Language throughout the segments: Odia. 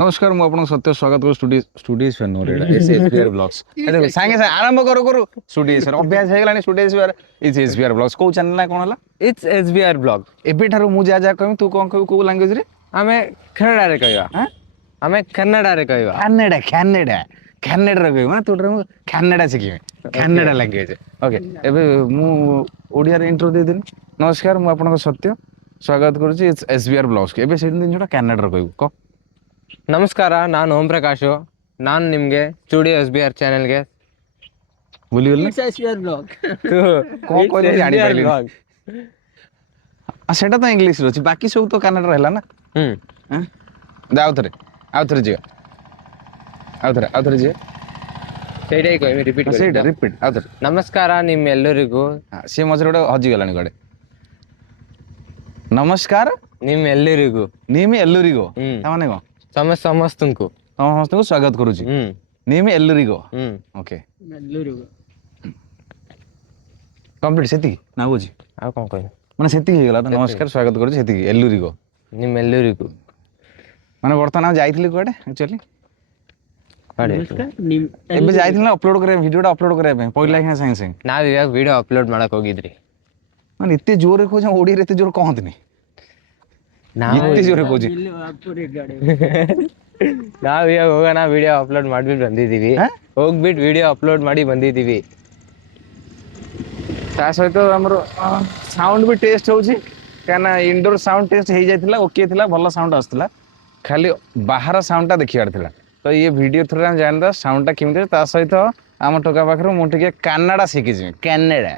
नमस्कार ମୁଁ ଆପଣଙ୍କୁ ସତ୍ୟ ସ୍ୱାଗତ କରୁ ଷ୍ଟୁଡିଓ ଫ୍ୟାନ୍ ମୋର ଏଇଟା ଏସ୍ବିଆର୍ ବ୍ଲଗ୍ସ ସାଙ୍ଗେ ସାଙ୍ଗେ ଆରମ୍ଭ କରୁ କରୁ ଷ୍ଟୁଡିଓ ଅଭ୍ୟାସ ହେଇଗଲାଣି ଷ୍ଟୁଡିଓ ଏସ୍ବିଆର୍ ବ୍ଲଗ୍ସ କୋଉ ଚ୍ୟାନେଲ ନା କ'ଣ ହେଲା It's SBR blog. ଏବେଠାରୁ ମୁଁ ଯାହା ଯାହା କହିବି ତୁ କ'ଣ କହିବୁ କୋଉ ଲାଙ୍ଗୁଏଜରେ ଆମେ କନ୍ନଡ଼ାରେ କହିବା ଆମେ କନ୍ନଡ଼ାରେ କହିବା ଖାନେଡ଼ାରେ କହିବୁ ମାନେ ତୋଠାରୁ ମୁଁ ଖାନେଡ଼ା ଶିଖିବି ଖାନେଡ଼ା ଲାଙ୍ଗୁଏଜ ଓକେ ଏବେ ମୁଁ ଓଡ଼ିଆରେ ଇଣ୍ଟ୍ରୋ ଦେଇଦେଲି ନମସ୍କାର ମୁଁ ଆପଣଙ୍କ ସତ୍ୟ ସ୍ୱାଗତ କରୁଛି ଏସ୍ବିଆର୍ ବ୍ଲଗ୍ସ ଏବେ ସେଇ ଜିନିଷଟା କାନେଡ଼ାରେ କହିବୁ କହ ನಮಸ್ಕಾರ ನಾನು ಓಂ ಪ್ರಕಾಶ್ ನಾನು ನಿಮಗೆ ಸ್ಟುಡಿಯೋ SBR ಚಾನೆಲ್ಗೆ ଭୁଲିଗଲି ନା କ'ଣ କହିଲେ ଜାଣିପାରିଲି ସେଟା ତ ଇଂଲିଶରେ ଅଛି ବାକି ସବୁ ତ କାନାଡ଼ାରେ ହେଲା ନା ଆଉଥରେ ଯିବା ଆଉଥରେ ଯିବା ସେଇଟା ହିଁ କହିବି ରିପିଟ୍ ସେଇଟା ରିପିଟ୍ ଆଉଥରେ ನಮಸ್ಕಾರ ನಿಮ್ಮೆಲ್ಲರಿಗೂ ସିଏ ମଝିରେ ଗୋଟେ ହଜିଗଲାଣି କୁଆଡ଼େ ନମସ୍କାର ನಿಮ್ಮೆಲ್ಲರಿಗೂ ନିମ୍ ଏଲୁରିଗୋ ତାମାନେ କ'ଣ ସମସ୍ତଙ୍କୁ ସମସ୍ତଙ୍କୁ ସ୍ୱାଗତ କରୁଛି ନିମ୍ ଏଲୁରିଗୋ ଓକେ କମ୍ପ୍ଲିଟ୍ ସେତିକି ନା ବୁଝି ଆଉ କ'ଣ କହିବି ମାନେ ସେତିକି ହେଇଗଲା ତ ନମସ୍କାର ସ୍ୱାଗତ କରୁଛି ସେତିକି ଏଲୁରିଗୋ ನಿಮ್ಮೆಲ್ಲರಿಗೂ ମାନେ ବର୍ତ୍ତମାନ ଆମେ ଯାଇଥିଲି କୁଆଡ଼େ ଆକ୍ଚୁଆଲି ଏବେ ଯାଇଥିଲି ନା ଅପଲୋଡ଼ କରିବା ଭିଡ଼ିଓଟା ଅପଲୋଡ଼ କରିବା ପାଇଁ ପଇଲା ହିଁ ସାଙ୍ଗେ ସାଙ୍ଗେ ನಾವು ಇವಾಗ ವಿಡಿಯೋ ಅಪ್ಲೋಡ್ ಮಾಡಕ್ ಹೋಗಿದ್ರಿ ମାନେ ଏତେ ଜୋରରେ କହୁଛି ଓଡ଼ିଆରେ ଏତେ ଜୋର କହନ୍ତିନି ଏତେ ଜୋରରେ କହୁଛି ನಾವು ಇವಾಗ ಹೋಗೋಣ ವಿಡಿಯೋ ಅಪ್ಲೋಡ್ ಮಾಡ್ಬಿಟ್ಟು ಬಂದಿದ್ದೀವಿ ಹೋಗ್ಬಿಟ್ಟು ವಿಡಿಯೋ ಅಪ್ಲೋಡ್ ಮಾಡಿ ಬಂದಿದ್ದೀವಿ ତା ସହିତ ଆମର ସାଉଣ୍ଡ ବି ଟେଷ୍ଟ ହେଉଛି କାହିଁକିନା ଇନଡୋର ସାଉଣ୍ଡ ଟେଷ୍ଟ ହେଇଯାଇଥିଲା ଓକେ ଥିଲା ଭଲ ସାଉଣ୍ଡ ଆସୁଥିଲା ଖାଲି ବାହାର ସାଉଣ୍ଡଟା ଦେଖିବାର ଥିଲା ତ ଇଏ ଭିଡ଼ିଓ ଥ୍ରୁରେ ଆମେ ଜାଣିବା ସାଉଣ୍ଡଟା କେମିତି ତା ସହିତ ଆମ ଟୋକା ପାଖରୁ ମୁଁ ଟିକେ କାନାଡ଼ା ଶିଖିଯିବି କାନାଡ଼ା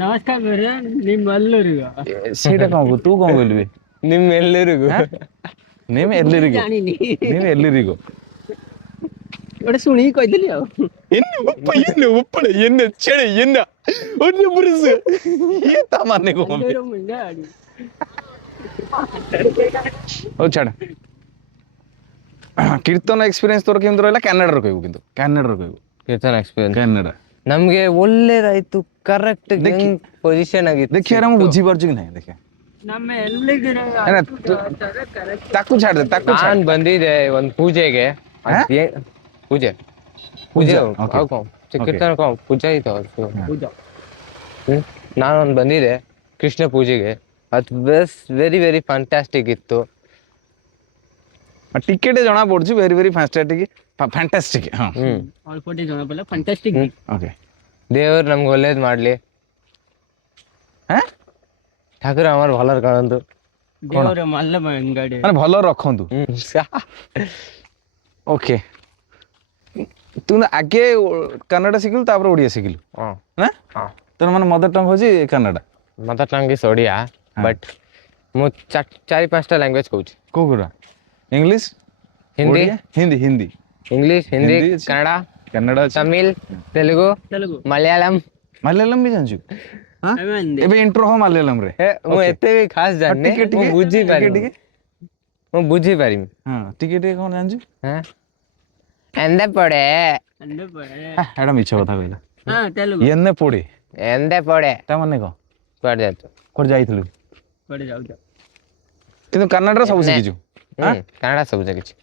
ನಮಸ್ಕಾರ ನಿಮ್ಮೆಲ್ಲರಿಗೂ ସେଇଟା କ'ଣ ତୁ କ'ଣ କହିଲୁ ನಿಮ್ಮೆಲ್ಲರಿಗೂ ନେମ୍ ଏଲିରିଗୋ ଜାଣିନି ନେମ୍ ଏଲିରିଗୋ ଗୋଟେ ଶୁଣିକି କହିଦେଲି ଆଉ ତା ମାନେ କ'ଣ ହଉ ଛାଡ଼ କୀର୍ତ୍ତନ ଏକ୍ସପିରିଏନ୍ସ ତୋର କେମିତି ରହିଲା କାନାଡ଼ାରେ କହିବୁ କିନ୍ତୁ କାନାଡ଼ାରେ କହିବୁ ಕೀರ್ತನ ಎಕ್ಸ್ಪೀರಿಯನ್ಸ್ କାନାଡ଼ା ನಮ್ಗೆ ಒಳ್ಳೇದಾಯ್ತು ಕರೆಕ್ಟ್ ಪೊಸಿಷನ್ ಆಗಿತ್ತು ଦେଖିବା ମୁଁ ବୁଝିପାରୁଛି କି ନାହିଁ ଦେଖିବା ನಮ್ಮ ಎಲ್ಲಿದ್ದೀರ ତାକୁ ଛାଡ ତାକୁ ನಾನ್ ಬಂದಿದ್ದೆ ಒಂದ್ ಪೂಜೆಗೆ ಪೂಜೆ ಪೂಜೆ ಕೀರ್ತನ ಪೂಜೆ ಇತ್ತು ನಾನೊಂದು ಬಂದಿದ್ದೆ ಕೃಷ್ಣ ಪೂಜೆಗೆ ಅದು ವೆರಿ ವೆರಿ ಫ್ಯಾಂಟಾಸ್ಟಿಕ್ ಇತ್ತು ଟିକେଟ ଜଣା ପଡୁଛି ଭେରି ଭେରି ଫ୍ୟାଣ୍ଟାଷ୍ଟିକ୍ ହଁ ಅಲ್ಪೋಟಿ ಜನ ಬಲ್ಲ ಫ್ಯಾಂಟಾಸ್ಟಿಕ್ ଓକେ ದೇವ್ರು ನಮ್ಗೆ ಒಳ್ಳೇದು ಮಾಡ್ಲಿ ଠାକୁର ଆମର ଭଲରେ କରନ୍ତୁ ದೇವರ ಮಲ್ಲ ಮಂಗಡಿ ମାନେ ଭଲ ରଖନ୍ତୁ ଓକେ ତୁ ଆଗେ କନ୍ନଡ଼ ଶିଖିଲୁ ତାପରେ ଓଡ଼ିଆ ଶିଖିଲୁ ନା ତୋର ମାନେ ମଦର ଟଙ୍ଗ ହଉଛି କନ୍ନଡ଼ ମଦର ଟଙ୍ଗ ଇସ୍ ଓଡ଼ିଆ ବଟ୍ ମୁଁ 4-5ଟା ଲାଙ୍ଗୁଏଜ କହୁଛି କୋଉ କୋଉଟା ଇଂଲିଶ ହିନ୍ଦୀ ହିନ୍ଦୀ ହିନ୍ଦୀ ଇଂଲିଶ ହିନ୍ଦୀ କନ୍ନଡ଼ କନ୍ନଡ଼ ଅଛି ତମିଲ ତେଲୁଗୁ ମଲୟାଲମ ମାଲୟାଲମ ବି ଜାଣିଛୁ ଏବେ ଇଣ୍ଟ୍ରୋ ହବ ମାଲୟାଲମରେ ମୁଁ ଏତେ ବି ଖାସ ଜାଣିନି ମୁଁ ବୁଝିପାରିବି ମୁଁ ବୁଝିପାରିବି ହଁ ଟିକେ ଟିକେ କ'ଣ ଜାଣିଛୁ ଏନ୍ଦେ ପଡେ ଏଇଟା ମିଛ କଥା କହିଲା ಹಾ ತೆಲುಗು ଏନେ ପୋଡ଼େ ଏନ୍ଦେ ପଡେ ତା ମାନେ କ'ଣ କୁଆଡେ ଯାଉଛୁ କୁଆଡ଼େ ଯାଇଥିଲୁ ಕೊಡಿ ಜಾವುದ କିନ୍ତୁ କାନାଡ଼ାରେ ସବୁ ଶିଖିଛୁ କନ୍ନଡ଼ ସବୁ ଜାଣିଛି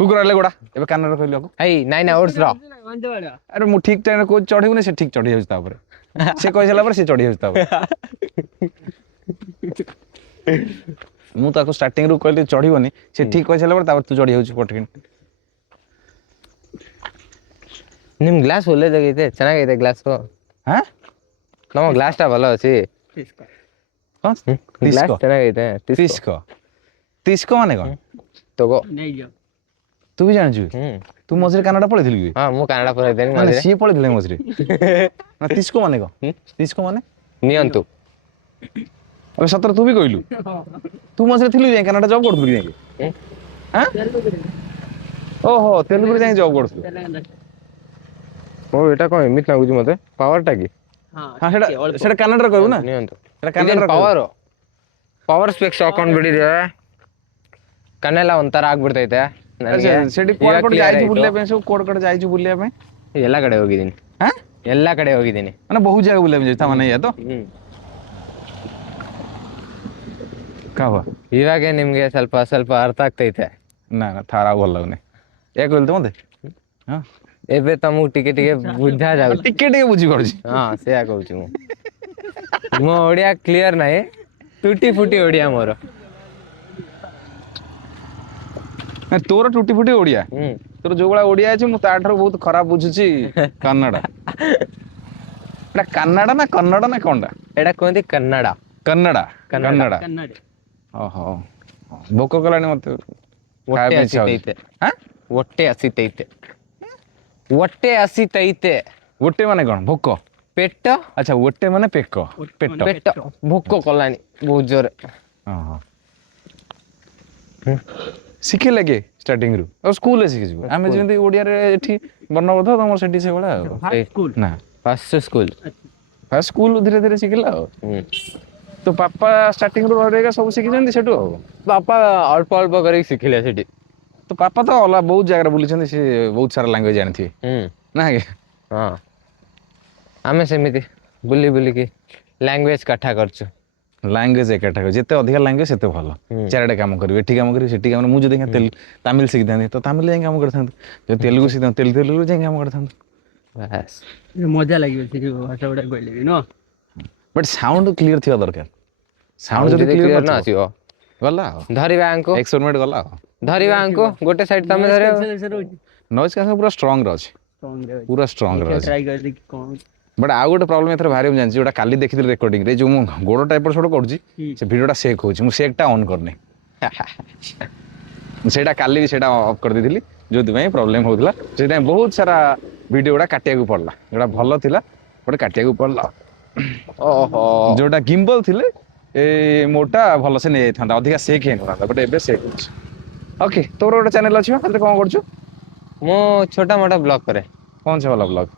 କୁକୁର ହେଲେ ଗୋଡ଼ା ଏବେ କାନାଡ଼ାରେ କହିଲୁ ଆକୁ ହେଇ ନାଇଁ ନା ଓଟ୍ସ ର ಒಂದು ಬೇಡ ଆରେ ମୁଁ ଠିକ୍ ଟାଇମ୍ରେ କହୁଛି ଚଢ଼ିବୁନି ସେ ଠିକ୍ ଚଢ଼ି ଯାଉଛି ତାପରେ ସେ କହିସାରିଲା ପରେ ସେ ଚଢ଼ି ଯାଉଛି ତାପରେ ମୁଁ ତାକୁ ଷ୍ଟାର୍ଟିଂରୁ କହିଲି ଚଢ଼ିବନି ସେ ଠିକ୍ କହିସାରିଲା ପରେ ତାପରେ ତୁ ଚଢ଼ି ଯାଉଛି ପଟକିନି ನಿಮ್ ಗ್ಲಾಸ್ ಒಳ್ಳೇದಾಗೈತೆ ಚೆನ್ನಾಗೈತೆ ಗ್ಲಾಸು ಹಾಂ ನಮ್ಮ ಗ್ಲಾಸ್ ଟା ଭଲ ଅଛି କ'ଣ ଗ୍ଲାସ୍ ಚೆನ್ನಾಗೈತೆ ତିସ୍କ ମାନେ କ'ଣ ତଗୋ नहीं जाओ ତୁ ବି ଜାଣିଛୁ ତୁ ମଝିରେ କାନାଡ଼ା ପଳେଇଥିଲୁ କି ହଁ ମୁଁ କାନାଡା ପଳେଇದ್ದೇನೆ ମାନେ ସିଏ ପଳେଇଥିଲେ ମଝିରେ ନା ତିସ୍କ ମାନେ କ'ଣ ତିସ୍କ ମାନେ ନିଅନ୍ତୁ ଏବେ ସତରେ ତୁ ବି କହିଲୁ ତୁ ମଝିରେ ଥିଲୁ ଯାଇ କାନାଡ଼ା ଜବ୍ କରୁଥିଲୁ ଯାଇକି ଓହୋ ତେଲୁଗୁରେ ଯାଇକି ଜବ୍ କରୁଥିଲୁ ଓ ଏଟା କ'ଣ ଏମିତି ଲାଗୁଛି ମତେ ପାୱାରଟା କି ହଁ ସେଟା କାନାଡ଼ାରେ କହିବୁ ନା ନିଅନ୍ତୁ ସେଟା ಕಾನೆಲ್ಲ ಪವರ್ ಸ್ಪೆಕ್ಸ್ ಹಾಕೊಂಡ್ಬಿಟ್ಟಿದೆ ಕಣ್ಣೆಲ್ಲ ಒಂಥರ ಆಗ್ಬಿಡ್ತೈತೆ ನನಗೆ. ସେଠି କୁଆଡେ କୁଆଡେ ଯାଇଛୁ ବୁଲିବା ପାଇଁ ସବୁ କୁଆଡେ କୁଆଡେ ଯାଇଛୁ ବୁଲିବା ପାଇଁ? ಎಲ್ಲ ಕಡೆ ಹೋಗಿದ್ದೀನಿ. ಎಲ್ಲ ಕಡೆ ಹೋಗಿದ್ದೀನಿ. ମାନେ ବହୁତ ଜାଗା ବୁଲିବା ପାଇଁ ଯାଇଛୁ ତା ମାନେ ଏଇଆ ତ? ಇವಾಗ ನಿಮ್ಗೆ ಸ್ವಲ್ಪ ಸ್ವಲ್ಪ ಅರ್ಥ ಆಗ್ತೈತೆ. ନା ନା ଥାର ଆଉ ଭଲ ଲାଗୁନି ଏହା କହିଲି ତ ମତେ ହଁ ଏବେ ତମକୁ ଟିକେ ଟିକେ ବୁଝା ଯାଉଛି। ଟିକେ ଟିକେ ବୁଝିପାରୁଛି ହଁ ସେଇଆ କହୁଛି ମୁଁ। ମୋ ଓଡିଆ କ୍ଲିୟର ନାହିଁ, ଟୁଟି ଫୁଟି ଓଡିଆ ମୋର। ନା, ତୋର ଟୁଟି ଫୁଟି ଓଡିଆ, ହୁଁ। ତୋର ଯୋଉ ଭଳିଆ ଓଡିଆ ଅଛି ମୁଁ ତାଠାରୁ ବହୁତ ଖରାପ ବୁଝୁଛି କନ୍ନଡ। ଏଟା କାନାଡା ନା କନ୍ନଡ ନା କଣଟା? ଏଇଟା କୁହନ୍ତି କନ୍ନଡା। କନ୍ନଡା କନ୍ନଡା। କନ୍ନଡା ಕನ್ನಡ ଓହୋ ଭୋକ କଲାଣି ମତେ ଖାଇବା ಒಟ್ಟೆ ପାଇଁ ଇଚ୍ଛା ହଉଛି ಹಸಿತೈತೆ ଆଁ ಹೊಟ್ಟೆ ಹಸಿತೈತೆ ಹೊಟ್ಟೆ ಹಸಿತೈತೆ ଗୋଟେ ମାନେ କଣ ଭୋକ? ପେଟ ଆଚ୍ଛା ଗୋଟେ ମାନେ ପେକ ପେଟ ପେଟ ଭୋକ କଲାଣି ବହୁତ ଜୋରେ। ଓହୋ ଶିଖିଲେ କି ଷ୍ଟାର୍ଟିଂରୁ ଆଉ ସ୍କୁଲରେ ଶିଖିଯିବୁ ଆମେ ସ୍କୁଲ। ଯେମିତି ଓଡିଆରେ ଏଠି ବର୍ଣ୍ଣବୋଧ ତମର ସେଠି ସେଇଭଳିଆ ଆଉ ସେଇ ಸ್ಕೂಲ್ ନା ଫାଷ୍ଟ ସ୍କୁଲ। ଫାଷ୍ଟ ସ୍କୁଲ ଧୀରେ ଧୀରେ ଶିଖିଲା ଆଉ ତୋ ବାପା ଷ୍ଟାର୍ଟିଂରୁ ରହିକା ସବୁ ଶିଖିଛନ୍ତି ସେଠୁ ଆଉ ବାପା ଅଳ୍ପ ଅଳ୍ପ କରିକି ଶିଖିଲେ ସେଠି। ତୋ ବାପା ତ ଅଲଗା ବହୁତ ଜାଗାରେ ବୁଲିଛନ୍ତି ସେ ବହୁତ ସାରା ଲାଙ୍ଗୁଏଜ ଜାଣିଥିବେ ନା କି? ହଁ ଆମେ ସେମିତି ବୁଲି ବୁଲିକି ଲାଙ୍ଗୁଏଜ କାଠା କରୁଛୁ। ଲାଙ୍ଗୁଏଜ ଏକାଠି ଯେତେ ଅଧିକା ଲାଙ୍ଗୁଏଜ ସେତେ ଭଲ ଚାରିଆଡେ କାମ କରିବେ ଏଠି କାମ କରିବେ ସେଠି କାମ ମୁଁ ଯଦି ତାମିଲ ଶିଖିଥାନ୍ତି ତ ତାମିଲ ଯାଇ କାମ କରିଥାନ୍ତୁ ଯଦି ତେଲୁଗୁ ଶିଖିଥାନ୍ତି ତେଲୁଗୁ ଯାଇ କାମ କରିଥାନ୍ତୁ। ବାସ୍ ମଜା ଲାଗିବ ସେ ଯୋଉ ଭାଷା ଗୁଡା କହିଲେ ବି ନୁହଁ। ବଟ୍ ସାଉଣ୍ଡ କ୍ଲିୟର ଥିବା ଦରକାର ସାଉଣ୍ଡ ଯଦି କ୍ଲିୟର ନଥିବ ଗଲା ଆଉ ଧରିବା ଆଙ୍କୁ ଏକ୍ସପେରିମେଣ୍ଟ ଗଲା ଆଉ ଧରିବା ଆଙ୍କୁ ଗୋଟେ ସାଇଡ ତମେ ଧରିବ। ନଏଜ କ୍ୟାନ୍ସେଲ ପୁରା ଷ୍ଟ୍ରଙ୍ଗରେ ଅଛି ପୁରା ଷ୍ଟ୍ରଙ୍ଗରେ ଅଛି। ଟ୍ରାଇ କରିଦେଇ କଣ ବଟ୍ ଆଉ ଗୋଟେ ପ୍ରୋବ୍ଲେମ ଏଥର ଭାରି ମୁଁ ଜାଣିଛି ଯୋଉଟା କାଲି ଦେଖିଥିଲି ରେକର୍ଡିଂରେ ଯୋଉ ମୁଁ ଗୋଡ଼ଟା ଏପଟ ସେପଟ କରୁଛି ସେ ଭିଡ଼ିଓଟା ସେକ୍ ହେଉଛି ମୁଁ ସେକ୍ଟା ଅନ୍ କରିନି ସେଇଟା କାଲି ବି ସେଇଟା ଅଫ୍ କରିଦେଇଥିଲି ଯୋଉଥିପାଇଁ ପ୍ରୋବ୍ଲେମ ହଉଥିଲା ସେଥିପାଇଁ ବହୁତ ସାରା ଭିଡ଼ିଓ ଗୁଡ଼ା କାଟିବାକୁ ପଡ଼ିଲା ଯୋଉଟା ଭଲ ଥିଲା ଗୋଟେ କାଟିବାକୁ ପଡ଼ିଲା ଓହୋ ଯୋଉଟା ଗିମ୍ବଲ ଥିଲେ ଏଇ ମୋଟା ଭଲସେ ନେଇଯାଇଥାନ୍ତା ଅଧିକା ସେକ୍ ହେଇନଥାନ୍ତା ବଟ୍ ଏବେ ସେକ୍ ହେଉଛି। ଓକେ ତୋର ଗୋଟେ ଚ୍ୟାନେଲ ଅଛି ସେଥିରେ କ'ଣ କରୁଛୁ? ମୁଁ ଛୋଟା ମୋଟା ବ୍ଲଗ କରେ। କ'ଣ ସେ ଭଲ ବ୍ଲଗ?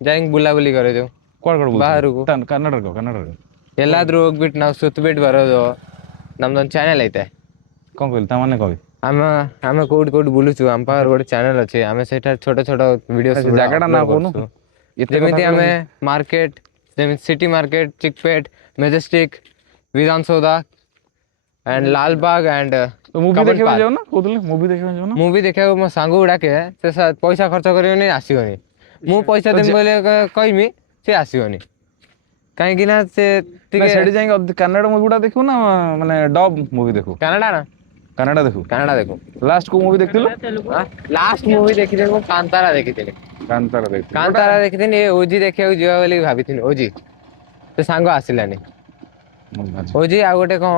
ଯାଇକି ବୁଲାବୁଲି କରେ ଯୋଉ କ'ଣ ବୁଲୁଥିଲୁ ಬಾಹರುಗು ಕನ್ನಡಕ್ಕೆ ಎಲ್ಲಾದ್ರೂ ಹೋಗ್ಬಿಟ್ಟು ನಾವು ಸುತ್ತಬಿಟ್ಟು ಬರೋದು ನಮ್ದೊಂದು ಚಾನೆಲ್ ಐತೆ। କ'ଣ କହିଲୁ ତା ମାନେ କହିବି ଆମେ ଆମେ କୋଉଠି କୋଉଠି ବୁଲୁଛୁ ଆମ ପାଖରେ ଗୋଟେ ଚ୍ୟାନେଲ ଅଛି ଆମେ ସେଇଟା ଛୋଟ ଛୋଟ ଭିଡିଓ ସେ ଜାଗାଟା ନା କହୁନୁ ଏତେ କଥା ଯେମିତି କହିଲୁ ଆମେ ମାର୍କେଟ ଯେମିତି city market Chickpet Majestic Vidhana Soudha and Lalbagh and movie ଦେଖିବାକୁ ଯାଉ ନା କହୁଥିଲି ମୁଭି ଦେଖିବାକୁ ଯାଉ ନା ମୁଭି ଦେଖିବାକୁ ମୋ ସାଙ୍ଗକୁ ଡାକେ ସେ ପଇସା ଖର୍ଚ୍ଚ କରିବନି ଆସିବନି ମୁଁ ପଇସା ଦେବି ବୋଲି କହିବି ସେ ଆସିବନି କାହିଁକି ନା ସେ ଟିକେ ସେଠି ଯାଇକି କନ୍ନଡ ମୁଭି ଗୁଡ଼ା ଦେଖିବୁ ନା ମାନେ ଡବ୍ ମୁଭି ଦେଖୁ କାନାଡା ନା କନ୍ନଡ ଦେଖୁ କାନାଡା ଦେଖୁ ଲାଷ୍ଟ କୋଉ ମୁଭି ଦେଖିଥିଲୁ? ଲାଷ୍ଟ ମୁଭି ଦେଖିଥିଲି ମୁଁ କାନ୍ତାରା ଦେଖିଥିଲି। କାନ୍ତାରା ଦେଖିଥିଲି କାନ୍ତାରା ଦେଖିଥିଲି ଓଜି ଦେଖିବାକୁ ଯିବା ବୋଲି ଭାବିଥିଲି ଓଜି ସେ ସାଙ୍ଗ ଆସିଲାନି ଓଜି ଆଉ ଗୋଟେ କ'ଣ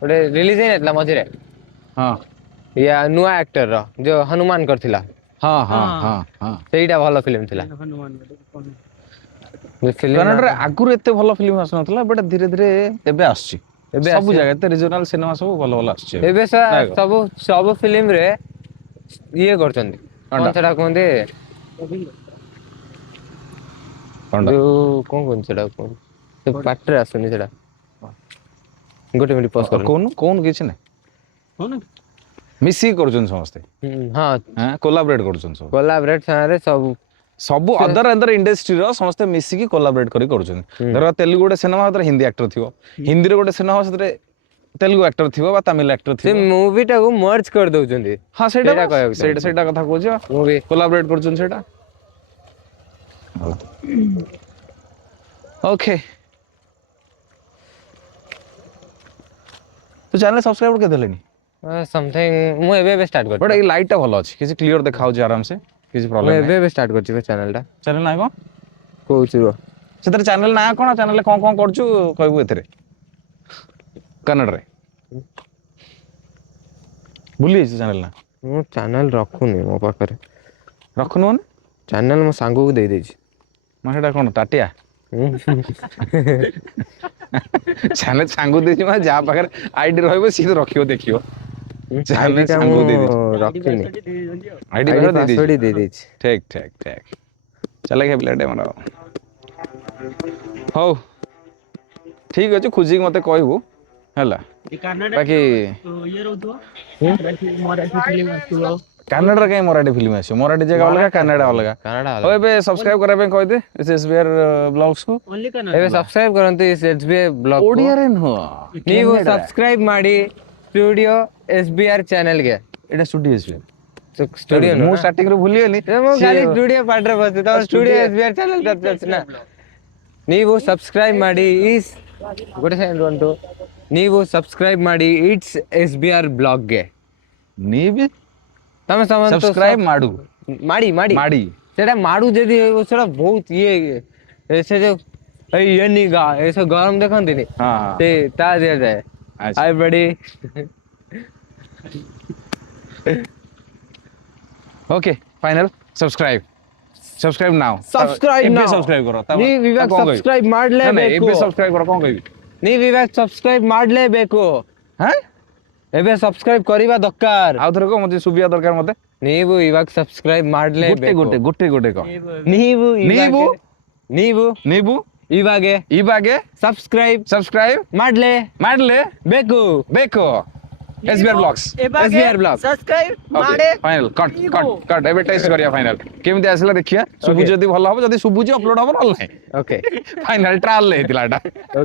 ଗୋଟେ ରିଲିଜ ହେଇନଥିଲା ମଝିରେ ହଁ ୟା ନୂଆ ଆକ୍ଟର ର ଯୋଉ ହନୁମାନ କରିଥିଲା ହଁ ହଁ ହଁ ହଁ ସେଇଟା ଭଲ ଫିଲ୍ମ ଥିଲା। କନ୍ନଡରେ ଆଗରୁ ଏତେ ଭଲ ଫିଲ୍ମ ଆସୁନଥିଲା ବଟ୍ ଧୀରେ ଧୀରେ ଏବେ ଆସୁଛି ଏବେ ସବୁ ଆସିବ ଜାଗା ଏତେ ରିଜନାଲ ସିନେମା ସବୁ ଭଲ ଭଲ ଆସୁଛି ଏବେ ସବୁ ସବୁ ଫିଲ୍ମ ରେ ଇଏ କରୁଛନ୍ତି କ'ଣ ସେଟା କୁହନ୍ତି ଯୋଉ କ'ଣ କୁହନ୍ତି ସେଟା କୁହନ୍ତି ସେ ପାଟିରେ ଆସୁନି ସେଟା ଗୋଟେ ମିନିଟ୍ ପଜ୍ କର କହୁନୁ କହୁନୁ କିଛି ନାହିଁ ମିଶିକି କରୁଛନ୍ତି ସମସ୍ତେ ହଁ କୋଲାବରେଟ୍ କରୁଛନ୍ତି ସବୁ କୋଲାବରେଟ୍ ସାଙ୍ଗରେ ସବୁ ସବୁ ଅଦର ଇଣ୍ଡଷ୍ଟ୍ରିର ସମସ୍ତେ ମିଶିକି କୋଲାବରେଟ୍ କରି କରୁଛନ୍ତି ଧର ତେଲୁଗୁ ଗୋଟେ ସିନେମା ସେଥିରେ ହିନ୍ଦୀ ଆକ୍ଟର ଥିବ ହିନ୍ଦୀରେ ଗୋଟେ ସିନେମା ସେଥିରେ ତେଲୁଗୁ ଆକ୍ଟର ଥିବ ବା ତାମିଲ ଆକ୍ଟର ଥିବ ସେ ମୁଭି ଟାକୁ ମର୍ଜ କରିଦଉଛନ୍ତି। ହଁ ସେଇଟା ସେଇଟା କଥା କହୁଛି ମୁଭି କୋଲାବରେଟ୍ କରୁଛନ୍ତି ସେଇଟା ଓକେ ତୁ ଚ୍ୟାନେଲ ସବସ୍କ୍ରାଇବ କେତେ ହେଲେଣି? ସମଥିଙ୍ଗ ମୁଁ ଏବେ ଷ୍ଟାର୍ଟ ବଟ୍ କରିଛି ଏଇ ଲାଇଟଟା ଭଲ ଅଛି କିଛି କ୍ଲିୟର ଦେଖାଯାଉଛି ଆରାମସେ କିଛି ମୁଁ ପ୍ରୋବ୍ଲେମ ନାହିଁ ଏବେ ଷ୍ଟାର୍ଟ କରିଛି ଚ୍ୟାନେଲଟା ଚ୍ୟାନେଲ ନାଁ କ'ଣ କହୁଛି ରୁହ ସେଥିରେ ଚ୍ୟାନେଲ ନାଁ କ'ଣ ଚ୍ୟାନେଲ କ'ଣ କ'ଣ କରୁଛୁ କହିବୁ ଏଥିରେ କନ୍ନଡରେ ଭୁଲି ଯାଇଛି ଚ୍ୟାନେଲ ନା ମୁଁ ଚ୍ୟାନେଲ ରଖୁନି ମୋ ପାଖରେ ରଖୁନୁ ମାନେ ଚ୍ୟାନେଲ ମୋ ସାଙ୍ଗକୁ ଦେଇଦେଇଛି ମାନେ ସେଇଟା କ'ଣ ତାଟିଆ ଚ୍ୟାନେଲ ସାଙ୍ଗକୁ ଦେଇଛି ମାନେ ଯାହା ପାଖରେ ଆଇଡି ରହିବ ସିଏ ତ ରଖିବ ଦେଖିବ ଚ୍ୟାନେଲ ଆଇଡିଟା ସାଙ୍ଗକୁ ମୁଁ ଦେଇଦେଇଛି ରଖିନି ଆଇଡି ଆଇଡି ପାସୱାର୍ଡ ଦେଇଦେଇଛି ଦେଇଦେଇଛି ଠିକ୍ ଠିକ୍ ଠିକ୍ ଚାଲାକିଆ ପିଲାଟେ ଆମର ହଉ ଠିକ୍ ଅଛି ଖୋଜିକି ମୋତେ କହିବୁ ହେଲା ବାକି କାନାଡାରେ କାହିଁ ମରାଠୀ ଫିଲ୍ମ ଆସିବ ମରାଠୀ ଜାଗା ଅଲଗା କାନାଡା ଅଲଗା କାନାଡା ହଉ ଏବେ ସବସ୍କ୍ରାଇବ କରିବା ପାଇଁ କହିଦେ SBR ବ୍ଲଗ୍ସକୁ ଏବେ ସବସ୍କ୍ରାଇବ କରନ୍ତୁ SBI ବ୍ଲଗ ଓଡ଼ିଆରେ ନୁହଁ ನೀವು ಸಬ್ಸ್ಕ್ರೈಬ್ ಮಾಡಿ स्टूडियो एसबीआर चैनल के ଏଇଟା ଷ୍ଟୁଡିଓ ଆସିବ स्टूडियो ମୁଁ ଷ୍ଟାର୍ଟିଂ ରୁ ଭୁଲିଗଲି खाली स्टूडियो पार्टर बस तो स्टूडियो एसबीआर चैनल ना ನೀವು ಸಬ್ಸ್ಕ್ರೈಬ್ ಮಾಡಿ ಈಸ್ ଗୋଟେ ସେକେಂಡ್ ରୁହନ୍ତୁ ನೀವು ಸಬ್ಸ್ಕ್ರೈಬ್ ಮಾಡಿ ಇಟ್ಸ್ ಎಸ್ಬಿಆರ್ ಬ್ಲಾಗ್ ಗೆ ನೀವಿ ତମେ ସମସ୍ତେ ସବସ୍କ୍ରାଇବ ମାଡୁ ମାଡ଼ି ମାଡ଼ି ମାଡି ସେଟା ମାଡୁ ଯଦି ହେଇବ ସେଟା ବହୁତ ଇଏ ସେ ଯୋଉ ଏଇ ଇଏନି ଏସବୁ ଗରମ ଦେଖନ୍ତିନି ହଁ ହଁ ସେ ତା ଦିଆଯାଏ ଆଚ୍ଛା। High body okay final subscribe now Subscribe ଏବେ now. सब्सक्राइब करो ನೀ ವಿವೇಕ್ ಸಬ್ಸ್ಕ್ರೈಬ್ ಮಾಡ್ಲೇಬೇಕು ଏବେ सब्सक्राइब करो कौन कहबी ನೀ ವಿವೇಕ್ ಸಬ್ಸ್ಕ್ರೈಬ್ ಮಾಡ್ಲೇಬೇಕು हैं ଏବେ ସବସ୍କ୍ରାଇବ୍ କରିବା ଦରକାର आउ थरे को मते सुबिया दरकार मते ನೀವು ಇವಾಗ ಸಬ್ಸ್ಕ್ರೈಬ್ गोटे ಮಾಡ್ಲೇಬೇಕು गोटे गोटे गोटे को ನೀವು ನೀವು? ನೀವು नीबू ಇವಾಗೆ इबागे ಸಬ್ಸ್ಕ್ರೈಬ್ ಮಾಡ್ಲೆ ಮಾಡ್ಲೇ ಬೇಕು Beko SBR blogs SBR blog subscribe okay final cut एबे टेस्ट करिया फाइनल केमति आसिला देखिया सुबु जदी भलो हबो जदी सुबुजी अपलोड हबो नल नाही ओके फाइनल ट्रायल ले हितला